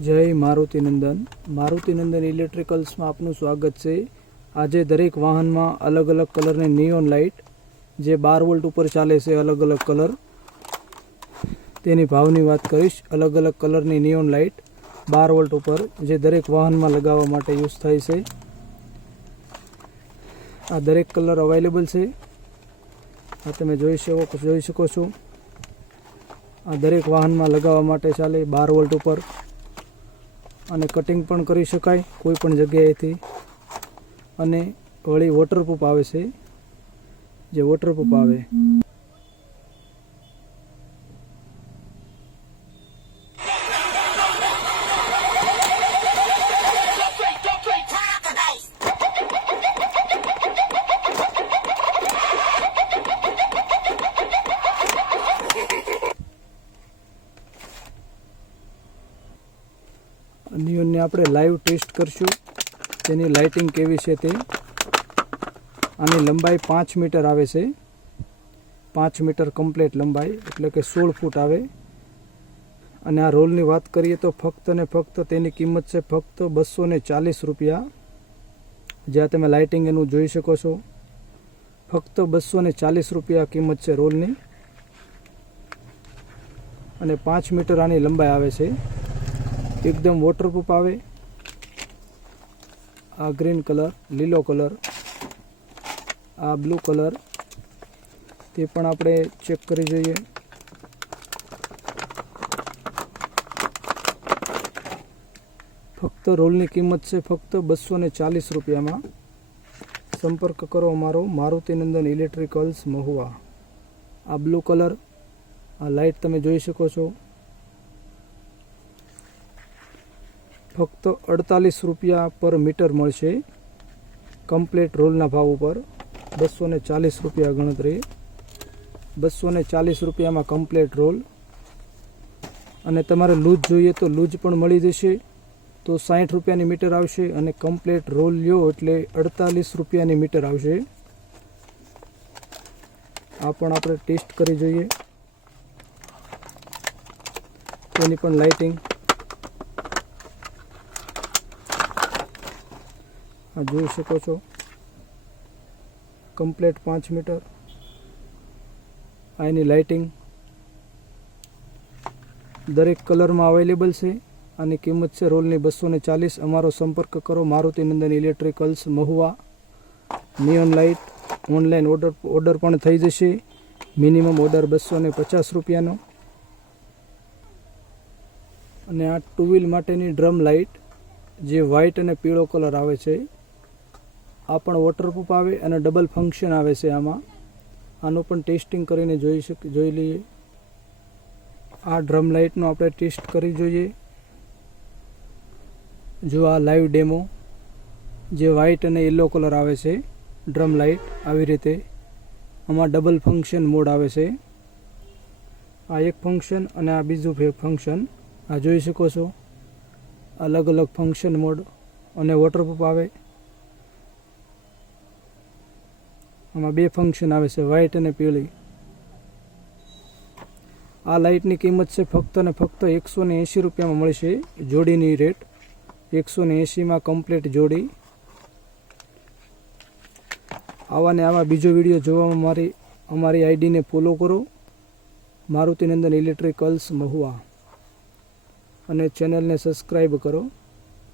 જય મારુતિનંદન. મારુતિનંદન ઇલેક્ટ્રિકલ્સમાં આપનું સ્વાગત છે. આજે દરેક વાહનમાં અલગ અલગ કલરની નિયોન લાઇટ જે બાર વોલ્ટ ઉપર ચાલે છે, અલગ અલગ કલર. તેની ભાવની વાત કરીશ. અલગ અલગ કલરની નિયોન લાઇટ બાર વોલ્ટ ઉપર જે દરેક વાહનમાં લગાવવા માટે યુઝ થાય છે. આ દરેક કલર અવેલેબલ છે. આ તમે જોઈ શકો જોઈ શકો છો. આ દરેક વાહનમાં લગાવવા માટે ચાલે બાર વોલ્ટ ઉપર. અને કટિંગ પણ કરી શકાય, કોઈ પણ જગ્યાએથી. અને વળી વોટરપ્રૂફ આવે છે. જે વોટરપ્રૂફ આવે. નિયોનને આપણે લાઈવ ટેસ્ટ કરશું. તેની લાઇટિંગ કેવી છે તે. આની લંબાઈ પાંચ મીટર આવે છે. પાંચ મીટર કમ્પ્લીટ લંબાઈ, એટલે કે સોળ ફૂટ આવે. અને આ રોલની વાત કરીએ તો ફક્ત ને ફક્ત તેની કિંમત છે ફક્ત બસો ને ચાલીસ રૂપિયા. જ્યાં તમે લાઇટિંગ એનું જોઈ શકો છો. ફક્ત બસો ને ચાલીસ રૂપિયા કિંમત છે રોલની અને પાંચ મીટર આની લંબાઈ આવે છે. એકદમ વોટરપ્રૂફ આવે. આ ગ્રીન કલર લીલો કલર આ બ્લુ કલર તે પણ આપણે ચેક કરી જોઈએ. ફક્ત રોલની કિંમત છે ફક્ત બસો ને ચાલીસ રૂપિયામાં. સંપર્ક કરો અમારો મારુતિનંદન ઇલેક્ટ્રિકલ્સ મહુવા. આ બ્લુ કલર આ લાઇટ તમે જોઈ શકો છો. ફક્ત અડતાલીસ રૂપિયા પર મીટર મળશે. કમ્પ્લેટ રોલના ભાવ ઉપર બસો ને ચાલીસ રૂપિયા ગણતરી. બસો ને ચાલીસ રૂપિયામાં કમ્પ્લેટ રોલ. અને તમારે લૂજ જોઈએ તો લૂજ પણ મળી જશે. તો સાઠ રૂપિયાની મીટર આવશે અને કમ્પ્લેટ રોલ લ્યો એટલે અડતાલીસ રૂપિયાની મીટર આવશે. આ પણ આપણે ટેસ્ટ કરી જોઈએ. તેની પણ લાઇટિંગ. આ જોઈ શકો છો. કમ્પ્લેટ પાંચ મીટર. આ એની લાઇટિંગ દરેક કલરમાં અવેલેબલ છે. આની કિંમત છે રોલની બસો ને ચાલીસ. અમારો સંપર્ક કરો. Marutinandan electricals Mahuva neon light online order order પણ થઈ જશે. મિનિમમ ઓર્ડર બસો ને પચાસ રૂપિયાનો. અને આ ટુ વ્હીલ માટેની ડ્રમ લાઇટ જે વ્હાઇટ અને પીળો કલર આવે છે. આ પણ વોટરપ્રૂફ આવે અને ડબલ ફંક્શન આવે છે આમાં. આનું પણ ટેસ્ટિંગ કરીને જોઈ શક, જોઈ લઈએ. આ ડ્રમ લાઇટનો આપણે ટેસ્ટ કરી જોઈએ. જો આ લાઈવ ડેમો જે વ્હાઇટ અને યલો કલર આવે છે ડ્રમ લાઇટ આવી રીતે. આમાં ડબલ ફંક્શન મોડ આવે છે. આ એક ફંક્શન અને આ બીજું ફંક્શન આ જોઈ શકો છો. અલગ અલગ ફંક્શન મોડ અને વોટરપ્રૂફ આવે. આમાં બે ફંક્શન આવે છે વ્હાઇટ અને પીળી. આ લાઇટની કિંમત છે ફક્ત ને ફક્ત એકસો ને એંશી રૂપિયામાં મળશે જોડીની રેટ એકસો ને એંશીમાં કમ્પ્લીટ જોડી. આવા ને આવા બીજો વીડિયો જોવામાં મારી, અમારી આઈડીને ફોલો કરો. મારુતિનંદન ઇલેક્ટ્રિકલ્સ મહુવા. અને ચેનલને સબસ્ક્રાઈબ કરો.